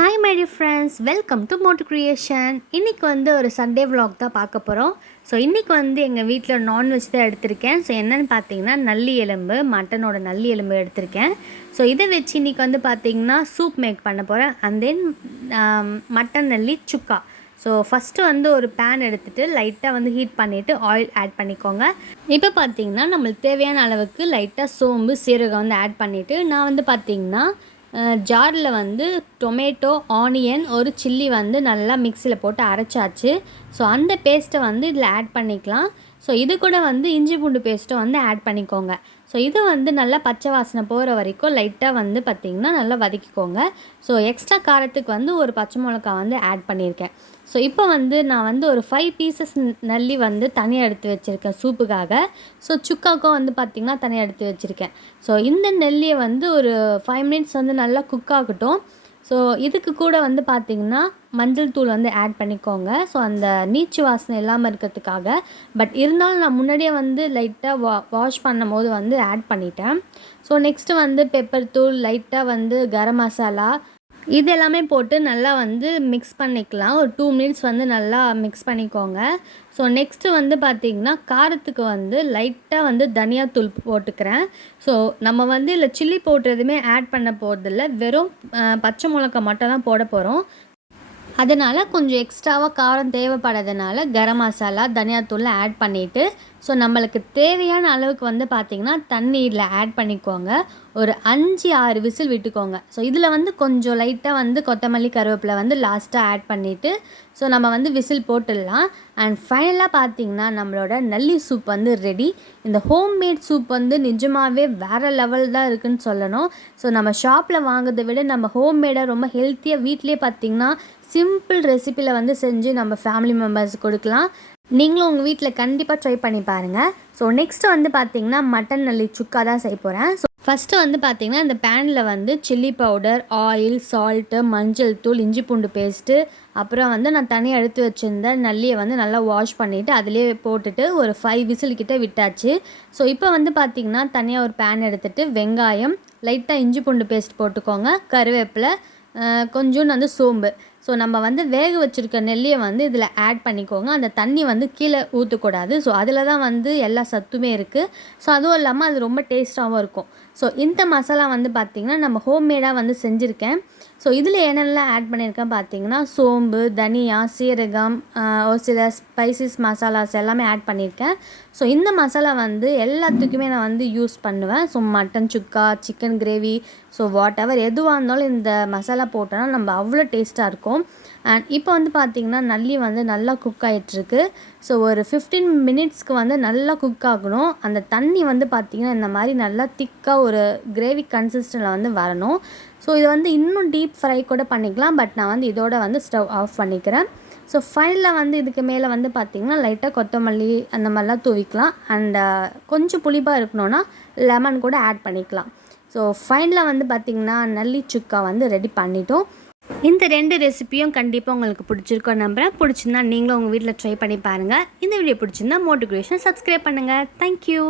Hi my dear friends, welcome to motucreation. இன்றைக்கி வந்து ஒரு சண்டே vlog தான் பார்க்க போகிறோம். ஸோ இன்றைக்கி வந்து எங்கள் வீட்டில் நான்வெஜ் தான் எடுத்திருக்கேன். ஸோ என்னென்னு பார்த்தீங்கன்னா நல்லி எலும்பு, மட்டனோட நல்லி எலும்பு எடுத்திருக்கேன். ஸோ இதை வச்சு இன்றைக்கி வந்து பார்த்திங்கன்னா சூப் மேக் பண்ண போகிறேன். And then mutton nalli chukka. So first வந்து ஒரு பேன் எடுத்துகிட்டு லைட்டாக வந்து ஹீட் பண்ணிவிட்டு ஆயில் ஆட் பண்ணிக்கோங்க. இப்போ பார்த்திங்கன்னா நம்மளுக்கு தேவையான அளவுக்கு லைட்டாக சோம்பு சீரகம் வந்து ஆட் பண்ணிவிட்டு நான் வந்து பார்த்திங்கன்னா ஜாரில் வந்து டொமேட்டோ, ஆனியன், ஒரு சில்லி வந்து நல்லா மிக்சியில் போட்டு அரைச்சாச்சு. ஸோ அந்த பேஸ்ட்டை வந்து இதில் ஆட் பண்ணிக்கலாம். ஸோ இது கூட வந்து இஞ்சி பூண்டு பேஸ்ட்டை வந்து ஆட் பண்ணிக்கோங்க. ஸோ இது வந்து நல்லா பச்சை வாசனை போகிற வரைக்கும் லைட்டாக வந்து பார்த்திங்கன்னா நல்லா வதக்கிக்கோங்க. ஸோ எக்ஸ்ட்ரா காரத்துக்கு வந்து ஒரு பச்சை மிளகா வந்து ஆட் பண்ணியிருக்கேன். ஸோ இப்போ வந்து நான் வந்து ஒரு 5 பீசஸ் நல்லி வந்து தனியாக எடுத்து வச்சுருக்கேன் சூப்புக்காக. ஸோ சுக்காவுக்கும் வந்து பார்த்திங்கன்னா தனியாக எடுத்து வச்சுருக்கேன். ஸோ இந்த நெல்லியை வந்து ஒரு 5 மினிட்ஸ் வந்து நல்லா குக் ஆகட்டும். ஸோ இதுக்கு கூட வந்து பார்த்திங்கன்னா மஞ்சள் தூள் வந்து ஆட் பண்ணிக்கோங்க. ஸோ அந்த நீச்சு வாசனை இல்லாமல் இருக்கிறதுக்காக. பட் இருந்தாலும் நான் முன்னாடியே வந்து லைட்டாக வாஷ் பண்ணும் போது வந்து ஆட் பண்ணிட்டேன். ஸோ நெக்ஸ்ட்டு வந்து பெப்பர் தூள், லைட்டாக வந்து கரம் மசாலா, இது எல்லாமே போட்டு நல்லா வந்து மிக்ஸ் பண்ணிக்கலாம். ஒரு 2 மினிட்ஸ் வந்து நல்லா மிக்ஸ் பண்ணிக்கோங்க. ஸோ நெக்ஸ்ட்டு வந்து பார்த்திங்கன்னா காரத்துக்கு வந்து லைட்டாக வந்து தனியாத்தூள் போட்டுக்கிறேன். ஸோ நம்ம வந்து இதில் சில்லி பவுடர் எதுவுமே ஆட் பண்ண போகிறதில்ல, வெறும் பச்சை மிளகா மட்டும் தான் போட போகிறோம். அதனால் கொஞ்சம் எக்ஸ்ட்ராவாக காரம் தேவைப்படுறதுனால கரம் மசாலா, தனியாத்தூளில் ஆட் பண்ணிவிட்டு ஸோ நம்மளுக்கு தேவையான அளவுக்கு வந்து பார்த்திங்கன்னா தண்ணீரில் ஆட் பண்ணிக்கோங்க. ஒரு 5-6 விசில் விட்டுக்கோங்க. ஸோ இதில் வந்து கொஞ்சம் லைட்டாக வந்து கொத்தமல்லி, கருவேப்பிலை வந்து லாஸ்ட்டாக ஆட் பண்ணிவிட்டு ஸோ நம்ம வந்து விசில் போட்டுடலாம். அண்ட் ஃபைனலாக பார்த்திங்கன்னா நம்மளோட நல்லி சூப் வந்து ரெடி. இந்த ஹோம்மேட் சூப் வந்து நிஜமாகவே வேறு லெவல் தான் இருக்குதுன்னு சொல்லணும். ஸோ நம்ம ஷாப்பில் வாங்குறதை விட நம்ம ஹோம்மேடாக ரொம்ப ஹெல்த்தியாக வீட்டிலே பார்த்திங்கன்னா சிம்பிள் ரெசிப்பியில் வந்து செஞ்சு நம்ம ஃபேமிலி மெம்பர்ஸ் கொடுக்கலாம். நீங்களும் உங்கள் வீட்டில் கண்டிப்பாக ட்ரை பண்ணி பாருங்கள். ஸோ நெக்ஸ்ட்டு வந்து பார்த்திங்கன்னா மட்டன் நல்லி சுக்கா தான் செய்ய போகிறேன். ஸோ ஃபஸ்ட்டு வந்து பார்த்திங்கன்னா இந்த பேனில் வந்து சில்லி பவுடர், ஆயில், சால்ட்டு, மஞ்சள் தூள், இஞ்சி பூண்டு பேஸ்ட்டு, அப்புறம் வந்து நான் தனியாக எடுத்து வச்சுருந்த நல்லியை வந்து நல்லா வாஷ் பண்ணிவிட்டு அதிலே போட்டுட்டு ஒரு 5 விசில் கிட்ட விட்டாச்சு. ஸோ இப்போ வந்து பார்த்திங்கன்னா தனியாக ஒரு பேன் எடுத்துகிட்டு வெங்காயம், லைட்டாக இஞ்சி பூண்டு பேஸ்ட் போட்டுக்கோங்க, கருவேப்பிலை, கொஞ்சோண்டு வந்து சோம்பு. ஸோ நம்ம வந்து வேக வச்சுருக்க நெல்லியை வந்து இதில் ஆட் பண்ணிக்கோங்க. அந்த தண்ணி வந்து கீழே ஊற்றக்கூடாது. ஸோ அதில் தான் வந்து எல்லா சத்துமே இருக்குது. ஸோ அதுவும் இல்லாமல் அது ரொம்ப டேஸ்ட்டாகவும் இருக்கும். ஸோ இந்த மசாலா வந்து பார்த்திங்கன்னா நம்ம ஹோம்மேடாக வந்து செஞ்சுருக்கேன். ஸோ இதில் என்னென்னலாம் ஆட் பண்ணியிருக்கேன் பார்த்திங்கன்னா சோம்பு, தனியா, சீரகம், ஒரு சில ஸ்பைசஸ் மசாலாஸ் எல்லாமே ஆட் பண்ணியிருக்கேன். ஸோ இந்த மசாலா வந்து எல்லாத்துக்குமே நான் வந்து யூஸ் பண்ணுவேன். So mutton chukka, chicken gravy, so whatever எதுவாக இருந்தாலும் இந்த மசாலா போட்டோன்னா நம்ம அவ்வளோ டேஸ்ட்டாக இருக்கும். அண்ட் இப்போ வந்து பார்த்திங்கன்னா நல்லி வந்து நல்லா குக் ஆகிட்டுருக்கு. ஸோ ஒரு 15 மினிட்ஸ்க்கு வந்து நல்லா குக் ஆகணும். அந்த தண்ணி வந்து பார்த்திங்கன்னா இந்த மாதிரி நல்லா திக்காக ஒரு கிரேவி கன்சிஸ்டன்சியில் வந்து வரணும். ஸோ இதை வந்து இன்னும் டீப் ஃப்ரை கூட பண்ணிக்கலாம். பட் நான் வந்து இதோட வந்து ஸ்டவ் ஆஃப் பண்ணிக்கிறேன். ஸோ ஃபைனலாக வந்து இதுக்கு மேலே வந்து பார்த்திங்கன்னா லைட்டாக கொத்தமல்லி அந்த மாதிரிலாம் தூவிக்கலாம். அண்ட் கொஞ்சம் புளிப்பாக இருக்கணும்னா லெமன் கூட ஆட் பண்ணிக்கலாம். ஸோ ஃபைனலாக வந்து பார்த்திங்கன்னா நல்லி சுக்கா வந்து ரெடி பண்ணிட்டோம். இந்த 2 ரெசிப்பியும் கண்டிப்பாக உங்களுக்கு பிடிச்சிருக்கோம் நம்புகிறேன். பிடிச்சிருந்தா நீங்களும் உங்கள் வீட்டில் ட்ரை பண்ணி பாருங்கள். இந்த வீடியோ பிடிச்சிருந்தா motucreation சப்ஸ்கிரைப் பண்ணுங்கள். தேங்க்யூ.